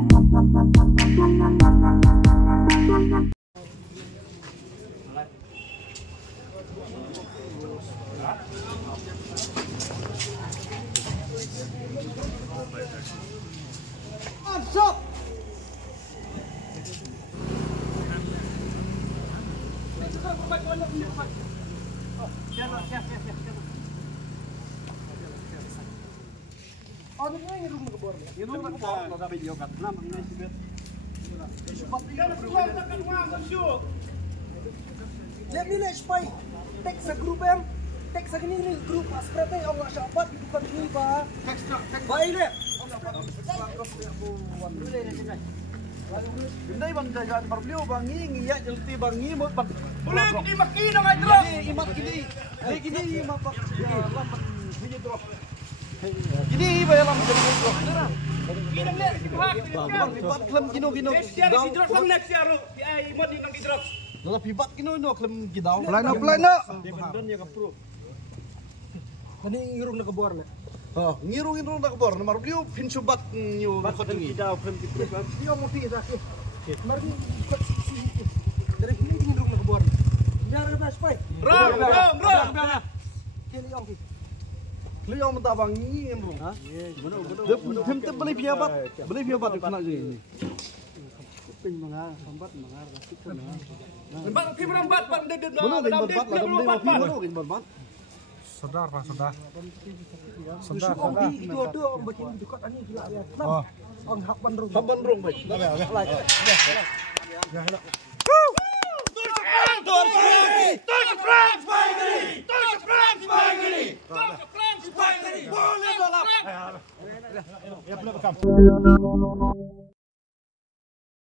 Masuk. Ano nga yung nagabor? Yung nagabor, nagabidyo ka. Naman na sibet. Let me let spy. Tek sa group em. Tek sa gini group asprete ang sa apat bukan ini ba. Tek ba ini. Hindi bang dagan barblio bangi ngiya jelti bangi mo pag boleh kini makina nga drop. Imat kini. Kini mapak. Ini drop. Kini ba yalam jadi drop. Kinang le kibhak. Pibat klem kino. Daw drop sang next year. Ai imat nang drop. Dalam pibat kino klem gidaw. Plan no. Dependent ya kapro. Kani ngirong nakabuar na. Oh, ngirong nakabuar na marblio pinsubat nyo makotingi. Gidaw klem gidaw. Yo mo pi sa. Margi kot si. Dari ngirong nakabuar. Biar ba spy. Rom. Kili ong. Kili ong tabang ngirong. Ha? Betul. Tem beli piabat. Beli piabat kena je. Ping mga sambat mga rasik na. Bang kimrambat bang deded na. Belum Sedar. Itu om bikin dekat ani gila ya. Oh. Om hak bandrung. Hak bandrung baik. Ya. Boleh balap. Ya benar bekam.